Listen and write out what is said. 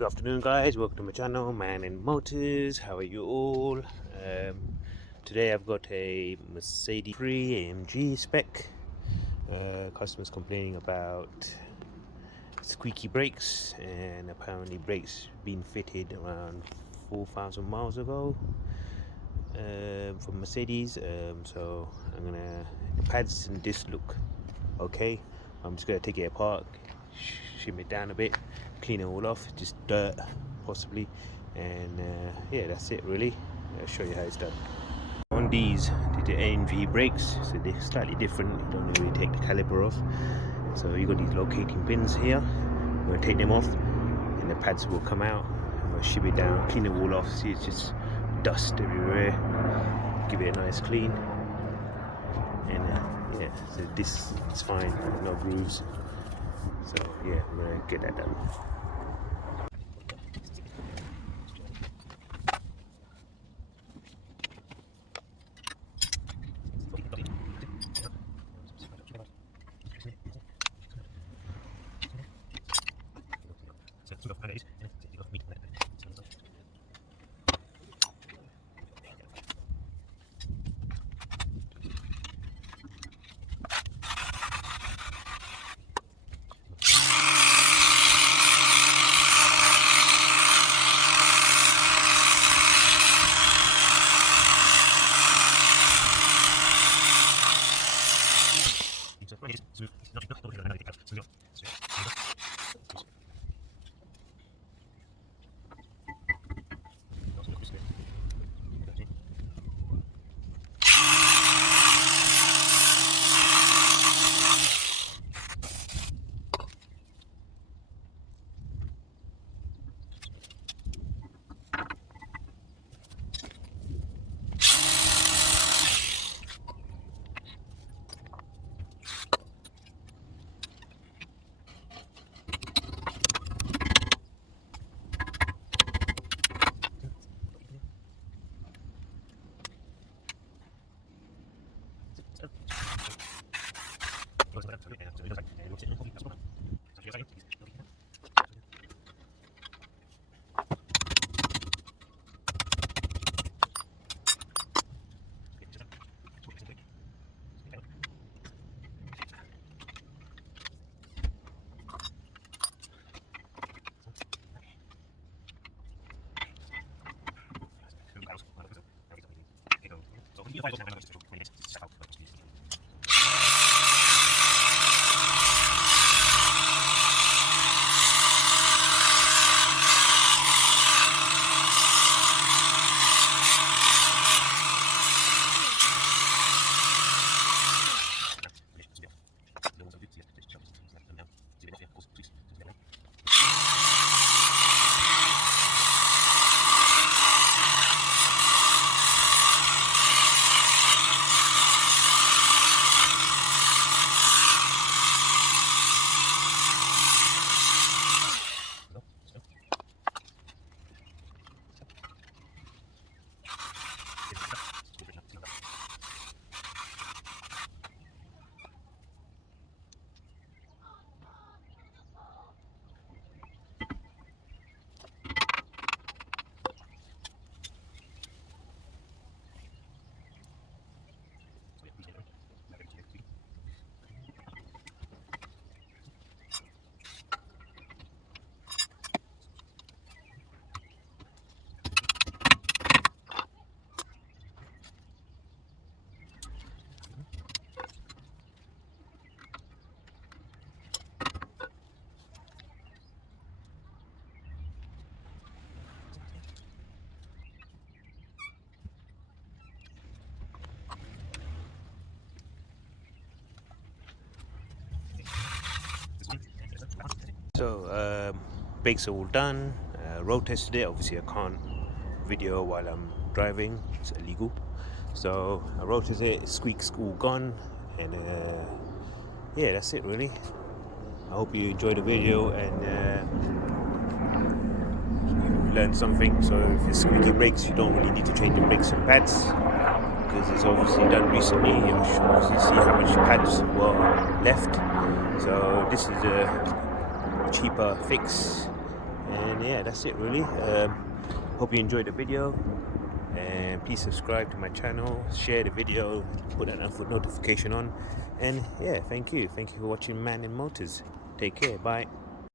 Good afternoon, guys. Welcome to my channel, Man and Motors. How are you all? Today I've got a Mercedes 3 AMG spec. Customers complaining about squeaky brakes, and apparently brakes being fitted around 4,000 miles ago from Mercedes. So I'm gonna, the pads and disc look okay. I'm just gonna take it apart, shim it down a bit, clean it all off, just dirt possibly, and yeah, that's it really. I'll show you how it's done. On these, the AMG brakes, so they're slightly different. You don't really take the caliper off, so you got these locating pins here. I'm going to take them off and the pads will come out. I'm going to shim it down, clean it all off. See, it's just dust everywhere. Give it a nice clean, and yeah, so this is fine, no grooves. So yeah, I'm going to get that done. So brakes are all done. Road tested it. Obviously I can't video while I'm driving, it's illegal. So I road tested it, squeaks all gone, and yeah, that's it really. I hope you enjoyed the video and you learned something. So if it's squeaky brakes, you don't really need to change the brakes and pads, because it's obviously done recently. You should obviously see how much pads were left. So this is a cheaper fix, and And yeah, that's it really. Hope you enjoyed the video, and please subscribe to my channel, share the video, put that notification on, and yeah, thank you for watching Man and Motors. Take care, bye.